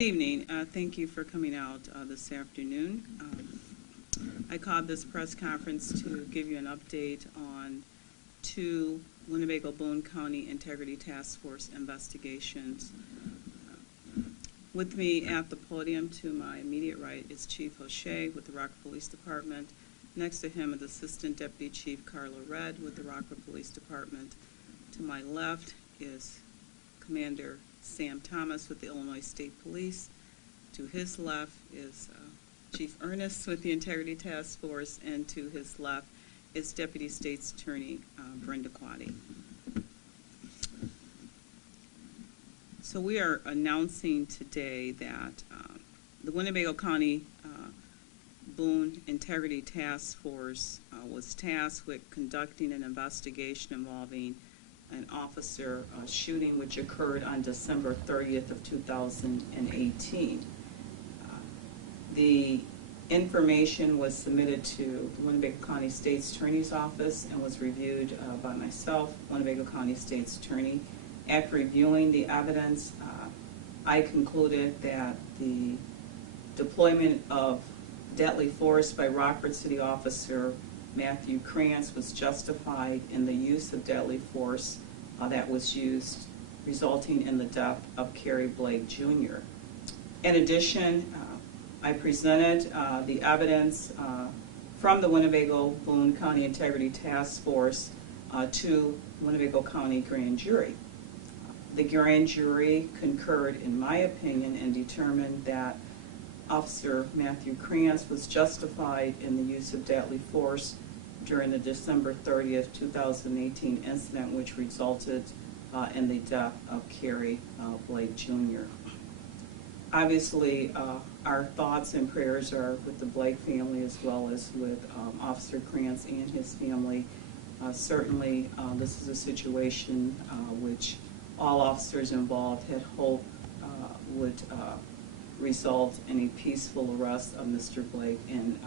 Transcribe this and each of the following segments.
Good evening. Thank you for coming out this afternoon. I called this press conference to give you an update on two Winnebago Boone County Integrity Task Force investigations. With me at the podium to my immediate right is Chief O'Shea with the Rockford Police Department. Next to him is Assistant Deputy Chief Carla Red with the Rockford Police Department. To my left is Commander Sam Thomas with the Illinois State Police. To his left is Chief Ernest with the Integrity Task Force, and to his left is Deputy State's Attorney Brenda Quaddy. So we are announcing today that the Winnebago County Boone Integrity Task Force was tasked with conducting an investigation involving an officer shooting which occurred on December 30th of 2018. The information was submitted to the Winnebago County State's Attorney's Office and was reviewed by myself, Winnebago County State's Attorney. After reviewing the evidence, I concluded that the deployment of deadly force by Rockford City Officer Matthew Krantz was justified in the use of deadly force that was used, resulting in the death of Kerry Blake Jr. In addition, I presented the evidence from the Winnebago Boone County Integrity Task Force to Winnebago County Grand Jury. The grand jury concurred, in my opinion, and determined that Officer Matthew Krantz was justified in the use of deadly force during the December 30th, 2018 incident, which resulted in the death of Kerry Blake Jr. Obviously, our thoughts and prayers are with the Blake family as well as with Officer Krantz and his family. Certainly, this is a situation which all officers involved had hoped would result in a peaceful arrest of Mr. Blake, and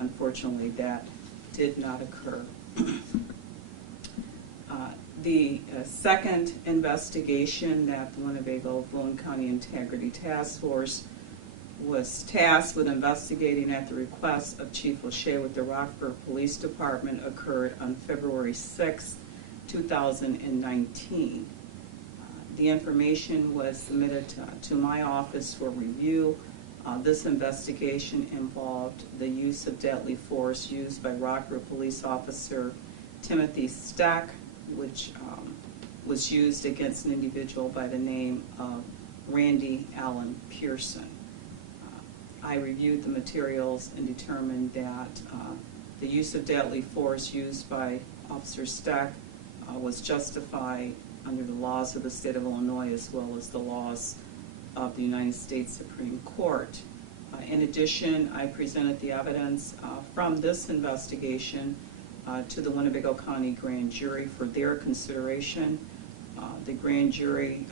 unfortunately that did not occur. The second investigation that the Winnebago Boone County Integrity Task Force was tasked with investigating at the request of Chief O'Shea with the Rockford Police Department occurred on February 6, 2019. The information was submitted to my office for review. This investigation involved the use of deadly force used by Rockford Police Officer Timothy Stack, which was used against an individual by the name of Randy Allen Pearson. I reviewed the materials and determined that the use of deadly force used by Officer Stack was justified under the laws of the state of Illinois as well as the laws of the United States Supreme Court. In addition, I presented the evidence from this investigation to the Winnebago County Grand Jury for their consideration. The grand jury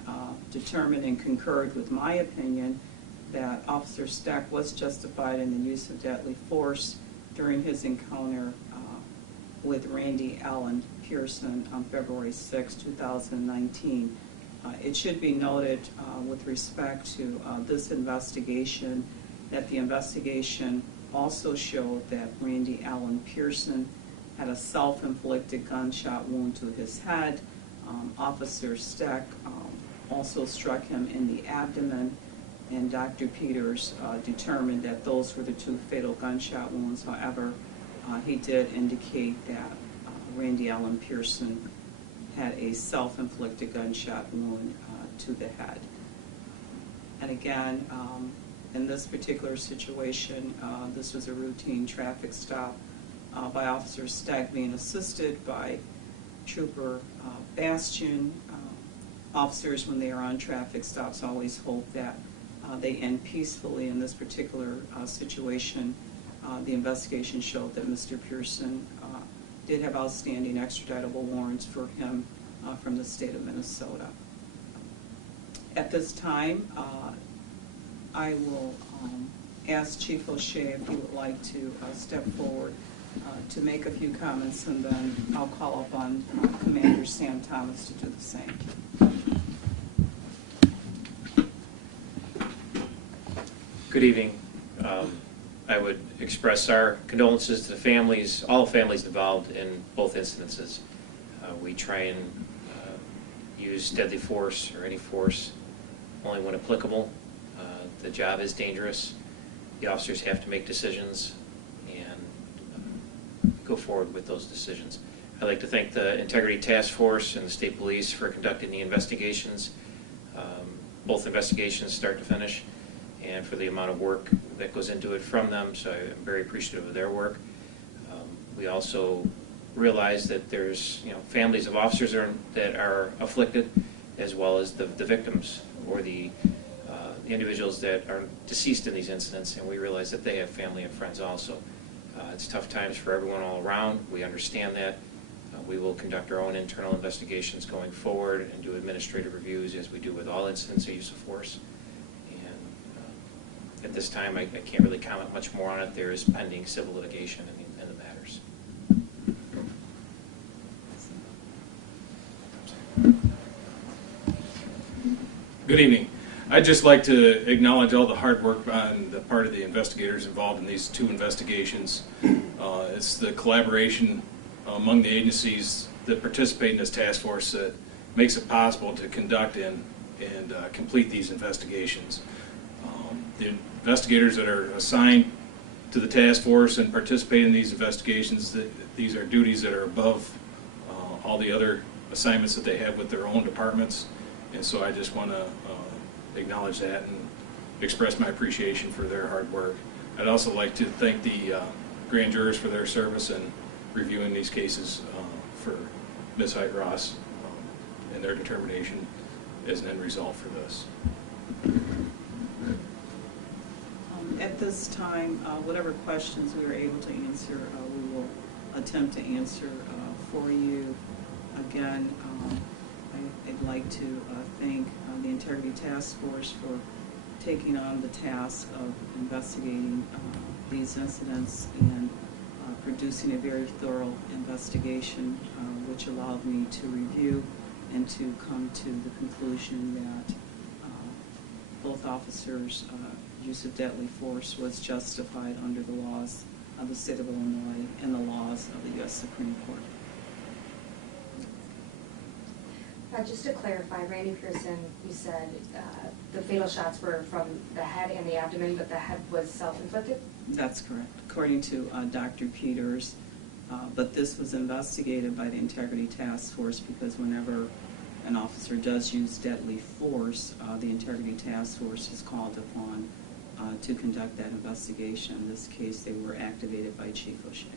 determined and concurred with my opinion that Officer Stack was justified in the use of deadly force during his encounter with Randy Allen Pearson on February 6, 2019. It should be noted with respect to this investigation that the investigation also showed that Randy Allen Pearson had a self-inflicted gunshot wound to his head. Officer Stack also struck him in the abdomen, and Dr. Peters determined that those were the two fatal gunshot wounds. However, he did indicate that Randy Allen Pearson had a self-inflicted gunshot wound to the head. And again, in this particular situation, this was a routine traffic stop by Officer Stack being assisted by Trooper Bastian. Officers, when they are on traffic stops, always hope that they end peacefully. In this particular situation, the investigation showed that Mr. Pearson did have outstanding extraditable warrants for him from the state of Minnesota. At this time, I will ask Chief O'Shea if he would like to step forward to make a few comments, and then I'll call upon Commander Sam Thomas to do the same. Good evening. I would express our condolences to the families, all families involved in both incidences. We try and use deadly force or any force only when applicable. The job is dangerous. The officers have to make decisions and go forward with those decisions. I'd like to thank the Integrity Task Force and the State Police for conducting the investigations, both investigations start to finish, and for the amount of work that goes into it from them, so I'm very appreciative of their work. We also realize that there's families of officers that are afflicted, as well as the victims or the individuals that are deceased in these incidents, and we realize that they have family and friends also. It's tough times for everyone all around. We understand that. We will conduct our own internal investigations going forward and do administrative reviews as we do with all incidents of use of force. And at this time, I can't really comment much more on it. There is pending civil litigation in the matters. Good evening. I'd just like to acknowledge all the hard work on the part of the investigators involved in these two investigations. It's the collaboration among the agencies that participate in this task force that makes it possible to conduct and complete these investigations. The investigators that are assigned to the task force and participate in these investigations, these are duties that are above all the other assignments that they have with their own departments, and so I just want to acknowledge that and express my appreciation for their hard work. I'd also like to thank the grand jurors for their service in reviewing these cases for Ms. Hite Ross and their determination as an end result for this. At this time, whatever questions we are able to answer, we will attempt to answer for you. Again, I'd like to thank the Integrity Task Force for taking on the task of investigating these incidents and producing a very thorough investigation, which allowed me to review and to come to the conclusion that both officers' use of deadly force was justified under the laws of the state of Illinois and the laws of the U.S. Supreme Court. Just to clarify, Randy Pearson, you said the fatal shots were from the head and the abdomen, but the head was self-inflicted? That's correct, according to Dr. Peters. But this was investigated by the Integrity Task Force because whenever an officer does use deadly force, the Integrity Task Force is called upon to conduct that investigation. In this case, they were activated by Chief O'Shea.